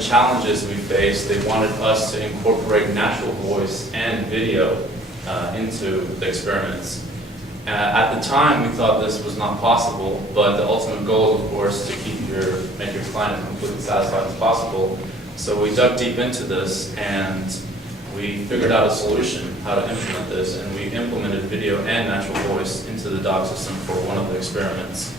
the challenges we faced, they wanted us to incorporate natural voice and video into the experiments. At the time, we thought this was not possible, but the ultimate goal is, of course, to make your client as completely satisfied as possible. So we dug deep into this, and we figured out a solution how to implement this, and we implemented video and natural voice into the dog system for one of the experiments.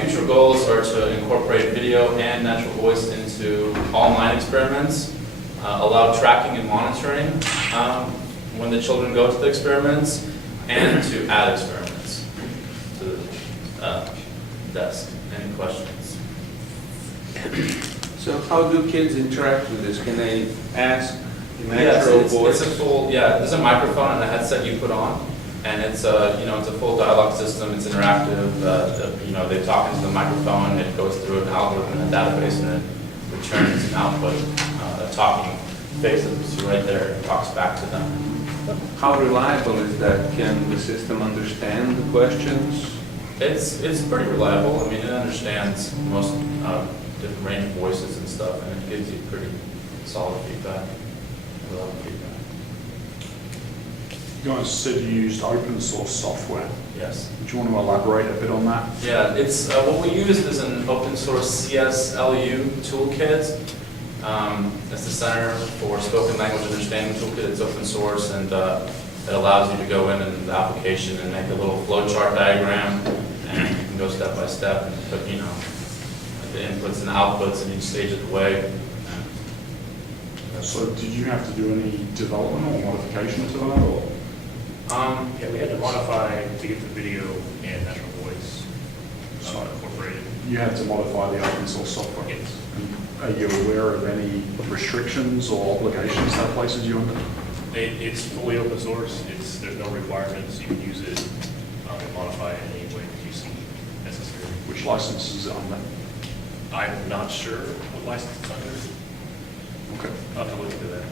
Future goals are to incorporate video and natural voice into online experiments, allow tracking and monitoring when the children go to the experiments, and to add experiments to the desk. Any questions? So how do kids interact with this? Can they ask in Yes, natural voice? it's a full, there's a microphone and a headset you put on, and it's a full dialogue system. It's interactive. They talk into the microphone. It goes through an algorithm and a database, and it returns an output. A talking face that's right there and talks back to them. How reliable is that? Can the system understand the questions? It's pretty reliable. I mean, it understands most different range of voices and stuff, and it gives you pretty solid feedback, reliable feedback. You guys said you used open source software. Yes. Do you want to elaborate a bit on that? Yeah, it's what we used is an open source CSLU toolkit. It's the Center for Spoken Language Understanding toolkit. It's open source, and it allows you to go in the application and make a little flowchart diagram, and you can go step by step and put, the inputs and outputs in each stage of the way. So did you have to do any development or modification to that? Or? Yeah, we had to modify to get the video and natural voice incorporated. You had to modify the open source software? Yes. Are you aware of any restrictions or obligations that places you under? It's fully open source. There's no requirements. You can use it and modify it in any way that you see necessary. Which license is it under? I'm not sure what license it's under. Okay. I'll have to look into that.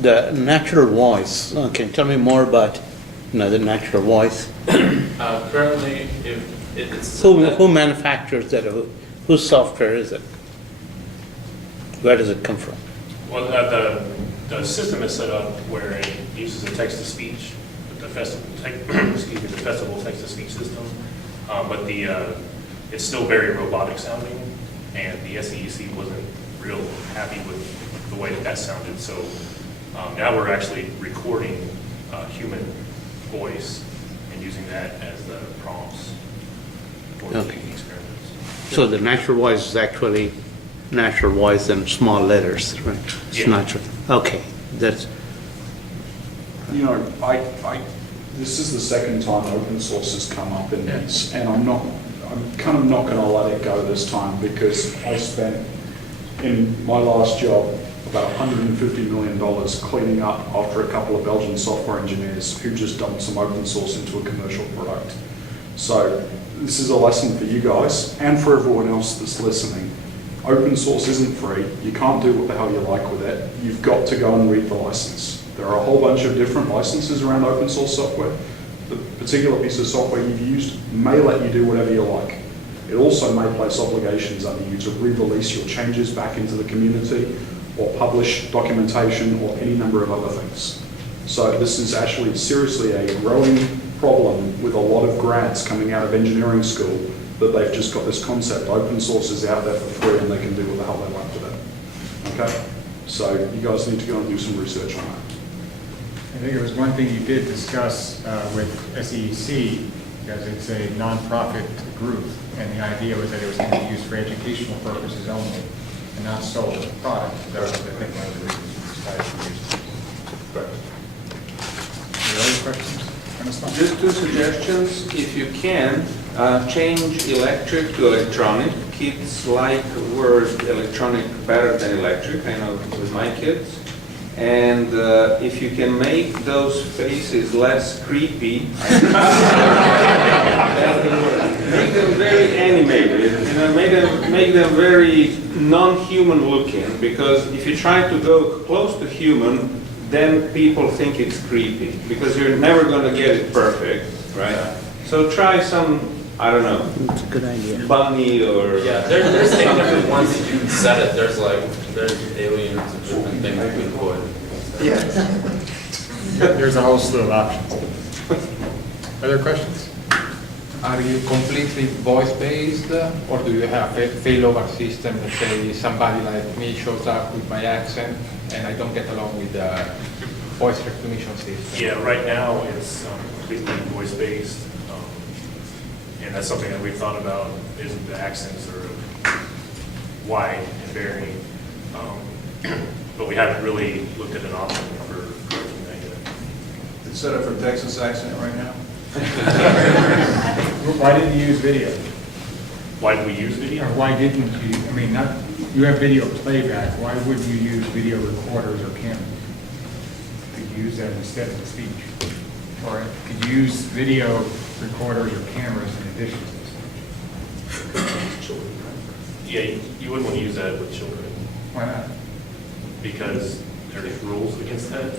The natural voice, can you tell me more about the natural voice? Currently, it's Who manufactures that? Whose software is it? Where does it come from? Well, the system is set up where it uses a text-to-speech, the festival text-to-speech system, but it's still very robotic sounding, and the SEEC wasn't real happy with the way that sounded. So now we're actually recording human voice and using that as the prompts for the experiments. So the natural voice is actually natural voice in small letters, right? It's Yeah. natural. Okay, that's. This is the second time open source has come up in this, and I'm kind of not going to let it go this time, because I spent in my last job about $150 million cleaning up after a couple of Belgian software engineers who just dumped some open source into a commercial product. So this is a lesson for you guys and for everyone else that's listening. Open source isn't free. You can't do what the hell you like with it. You've got to go and read the license. There are a whole bunch of different licenses around open source software. The particular piece of software you've used may let you do whatever you like. It also may place obligations under you to re-release your changes back into the community, or publish documentation, or any number of other things. So this is actually seriously a growing problem with a lot of grads coming out of engineering school, that they've just got this concept, open source is out there for free and they can do what the hell they like with it. Okay? So you guys need to go and do some research on that. I think it was one thing you did discuss with SEC, because it's a nonprofit group, and the idea was that it was going to be used for educational purposes only, and not sold as a product. That was, I think, one of the reasons we decided to use it. Correct. Any other questions? Just two suggestions. If you can, change electric to electronic. Kids like the word electronic better than electric, I know with my kids. And if you can make those faces less creepy, make them very animated, make them very non-human looking, because if you try to go close to human, then people think it's creepy, because you're never going to get it perfect, right? So try some I don't know, It's a good idea. bunny or. Yeah, there's different ones that you can set it. There's aliens and different things you can put. There's a whole slew of options. Other questions? Are you completely voice-based, or do you have a failover system? Let's say somebody like me shows up with my accent, and I don't get along with the voice recognition system. Yeah, right now, it's completely voice-based, and that's something that we've thought about, is the accents are wide and varying, but we haven't really looked at an option for correcting that yet. It's set up for Texas accent right now? Why didn't you use video? Why do we use video? Or why didn't you, I mean, not, you have video playback, why wouldn't you use video recorders or cameras? Could you use that instead of the speech? Or could you use video recorders or cameras in addition to the speech? Yeah, you wouldn't want to use that with children, Why not? because there's rules against that.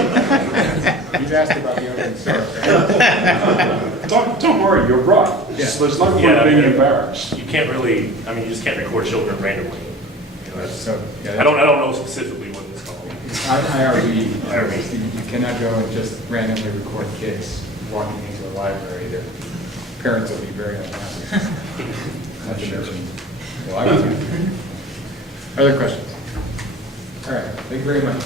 You've asked about the open source, right? Don't worry, you're right. There's no point Yeah, being yeah. embarrassed. You can't really, I mean, you just can't record children randomly. You know, that's, So, yeah, I don't know specifically what it's called. IRB, you cannot go and just randomly record kids walking into a library. Their parents will be very unhappy. Not sure. Well, I would. Other questions? All right, thank you very much.